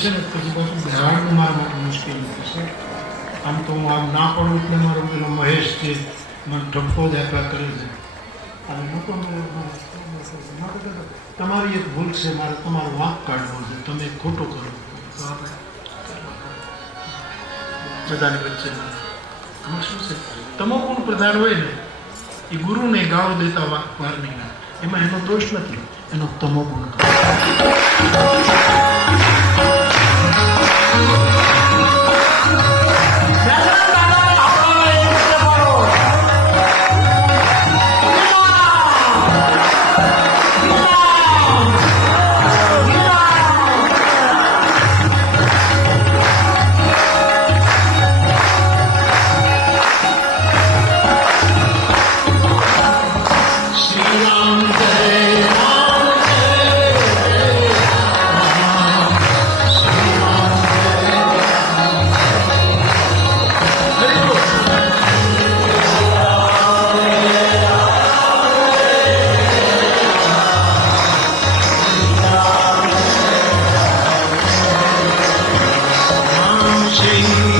છે ને પછી પાછું બેહાડવું મારા માટે મુશ્કેલ થશે. આમ તો હું આમ ના પડું એટલે મારો પેલો મહેશ છે મને ઠપકો જ આપ્યા કરે છે. અને લોકો તમારી એક ભૂલ છે, મારે તમારો વાંક કાઢવો છે, તમે ખોટો કરો તો આપણે બધાની વચ્ચે આમાં શું છે, તમોગુણ પ્રધાન હોય ને એ ગુરુને ગાળો દેતા વાર નહીં લાગે. એમાં એનો દોષ નથી, એનો તમોગુણ. Sing